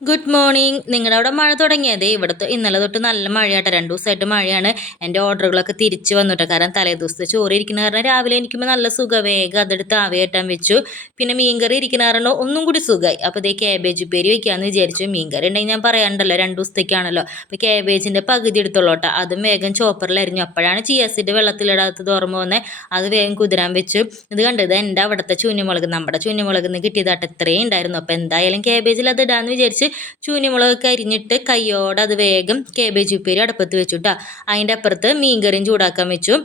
Good morning നിങ്ങളുടെ അവിടെ മഴ തുടങ്ങിയത് ഇവിടുത്തെ ഇന്നലെ തൊട്ട് നല്ല മഴയാട്ടെ. രണ്ട് ദിവസമായിട്ട് മഴയാണ്. എന്റെ ഓർഡറുകളൊക്കെ തിരിച്ചു വന്നിട്ട്. കാരണം തലേ ദിവസത്തെ ചോറ് ഇരിക്കുന്ന കാരണം രാവിലെ എനിക്കുമ്പോൾ നല്ല സുഖം. വേഗം അതെടുത്ത് ആവിയേറ്റാൻ വെച്ചു. പിന്നെ മീൻകറി ഇരിക്കുന്ന കാരണം ഒന്നും കൂടി സുഖമായി അപ്പോൾ ഇതേ ക്യാബേജ് ഉപ്പേരി വയ്ക്കാമെന്ന് വിചാരിച്ചു. മീൻകറി ഉണ്ടെങ്കിൽ ഞാൻ പറയാണ്ടല്ലോ രണ്ട് ദിവസത്തേക്കാണല്ലോ. അപ്പോൾ ക്യാബേജിന്റെ പകുതി എടുത്തോളോട്ടെ അതും വേഗം ചോപ്പറിലായിരുന്നു അപ്പോഴാണ് ചിയാസിന്റെ വെള്ളത്തിലിടാത്തത് ഓർമ്മ വന്നേ. അത് വേഗം കുതിരാൻ വെച്ചു. ഇത് കണ്ടത് എന്റെ അവിടുത്തെ ചൂന്യമുളക് നമ്മുടെ ചുന്നിമുളക് നിന്ന് കിട്ടിയതാട്ടെ. ഇത്രയും ഉണ്ടായിരുന്നു. അപ്പോൾ എന്തായാലും ക്യാബേജിൽ അത് ഇടാമെന്ന് വിചാരിച്ച് ചൂനിമുളകൊക്കെ അരിഞ്ഞിട്ട് കയ്യോടെ അത് വേഗം കേബേജ് ഉപ്പേരി അടുപ്പത്ത് വെച്ചു കേട്ടോ അതിന്റെ അപ്പുറത്ത് മീൻകറിയും ചൂടാക്കാൻ വെച്ചു.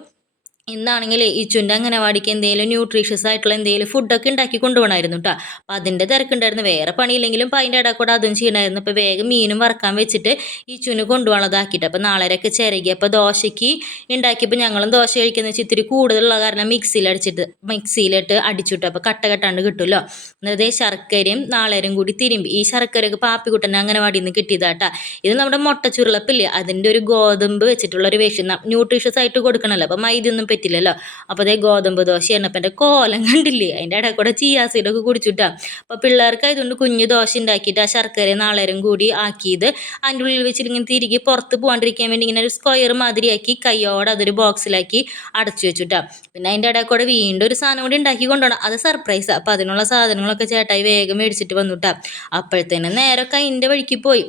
ഇന്നാണെങ്കിൽ ഇച്ചുന്റെ അംഗനവാടിക്ക് എന്തെങ്കിലും ന്യൂട്രീഷ്യസ് ആയിട്ടുള്ള എന്തെങ്കിലും ഫുഡൊക്കെ ഉണ്ടാക്കി കൊണ്ടുപോകണമായിരുന്നു കേട്ടോ അപ്പോൾ അതിന്റെ തിരക്കുണ്ടായിരുന്നു. വേറെ പണിയില്ലെങ്കിലും അപ്പം അതിന്റെ ഇടയിൽ കൂടെ അതും ചെയ്യണമായിരുന്നു അപ്പോൾ വേഗം മീനും വറക്കാൻ വെച്ചിട്ട് ഈ ഇച്ചുന് കൊണ്ടുപോകണതാക്കിയിട്ട്. അപ്പോൾ നാളെയൊക്കെ ചിരകി. അപ്പോൾ ദോശയ്ക്ക് ഉണ്ടാക്കിയപ്പോൾ ഞങ്ങളും ദോശ കഴിക്കുന്ന വെച്ചാൽ ഇത്തിരി കൂടുതലുള്ള കാരണം മിക്സിയിൽ അടിച്ചിട്ട് മിക്സിയിലിട്ട് അടിച്ചിട്ട്. അപ്പോൾ കട്ട കെട്ടാണ്ട് കിട്ടുമല്ലോ എന്നിട്ട് ശർക്കരയും നാളേരും കൂടി തിരുമ്പി. ഈ ശർക്കരയൊക്കെ പാപ്പിക്കുട്ടനെ അംഗനവാടിയിൽ നിന്ന് കിട്ടിയതാട്ടാ ഇത് നമ്മുടെ മുട്ട ചുരുളപ്പില്ലേ? അതിന്റെ ഒരു ഗോതമ്പ് വെച്ചിട്ടുള്ള ഒരു വേഷം. ന്യൂട്രീഷ്യസ് ആയിട്ട് കൊടുക്കണമല്ലോ അപ്പോൾ മൈദയൊന്നും പറ്റില്ലല്ലോ. അപ്പോൾ അതേ ഗോതമ്പ് ദോശയാണ് അപ്പം എന്റെ കോലം കണ്ടില്ലേ? അതിന്റെ ഇടയിൽ കൂടെ ചിയാസീഡൊക്കെ കുടിച്ചിട്ടാ. അപ്പോൾ പിള്ളേർക്ക് ആയതുകൊണ്ട് കുഞ്ഞു ദോശ ഉണ്ടാക്കിയിട്ട് ആ ശർക്കര നാളേരും കൂടി ആക്കിയത്. അതിന്റെ ഉള്ളിൽ വെച്ചിട്ട് ഇങ്ങനെ തിരികെ പുറത്ത് പോകാണ്ടിരിക്കാൻ വേണ്ടി ഇങ്ങനെ ഒരു സ്ക്വയർ മാതിരിയാക്കി കയ്യോടെ അതൊരു ബോക്സിലാക്കി അടച്ചു വെച്ചിട്ടാ. പിന്നെ അതിന്റെ ഇടയിൽ കൂടെ വീണ്ടും ഒരു സാധനം കൂടി ഉണ്ടാക്കി കൊണ്ടുപോകണം. അത് സർപ്രൈസ് അപ്പോൾ അതിനുള്ള സാധനങ്ങളൊക്കെ ചേട്ടായി വേഗം മേടിച്ചിട്ട് വന്നുട്ടാ അപ്പോഴത്തേനും നേരമൊക്കെ അതിന്റെ വഴിക്ക് പോയി.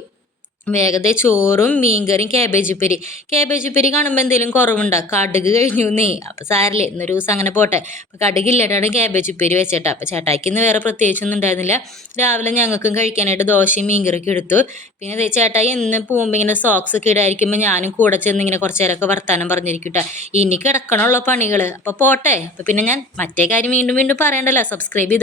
വേഗത ചോറും മീൻകറിയും കാബേജ് ഉപ്പേരി. കാബേജ് ഉപ്പേരി കാണുമ്പോൾ എന്തെങ്കിലും കുറവുണ്ടോ? കടുക് കഴിഞ്ഞു നീ അപ്പോൾ സാരില്ലേ ഇന്നൊരു ദിവസം അങ്ങനെ പോട്ടെ. അപ്പോൾ കടുക് ഇല്ലാണ്ടാണ് കാബേജ് ഉപ്പേരി വെച്ചേട്ടാ. അപ്പോൾ ചേട്ടായിക്ക് ഇന്ന് വേറെ പ്രത്യേകിച്ചൊന്നും ഉണ്ടായിരുന്നില്ല. രാവിലെ ഞങ്ങൾക്കും കഴിക്കാനായിട്ട് ദോശയും മീൻകറിയൊക്കെ എടുത്തു. പിന്നെ ചേട്ടായി എന്ന് പോകുമ്പോൾ ഇങ്ങനെ സോക്സ് ഒക്കെ ഇടായിരിക്കുമ്പോൾ ഞാനും കൂടെ ചെന്ന് ഇങ്ങനെ കുറച്ച് നേരമൊക്കെ വർത്താനം പറഞ്ഞിരിക്കട്ടെ. ഇനി കിടക്കണമുള്ള പണികൾ അപ്പോൾ പോട്ടെ. അപ്പോൾ പിന്നെ ഞാൻ മറ്റേ കാര്യം വീണ്ടും വീണ്ടും പറയണ്ടല്ലോ. സബ്സ്ക്രൈബ് ചെയ്ത്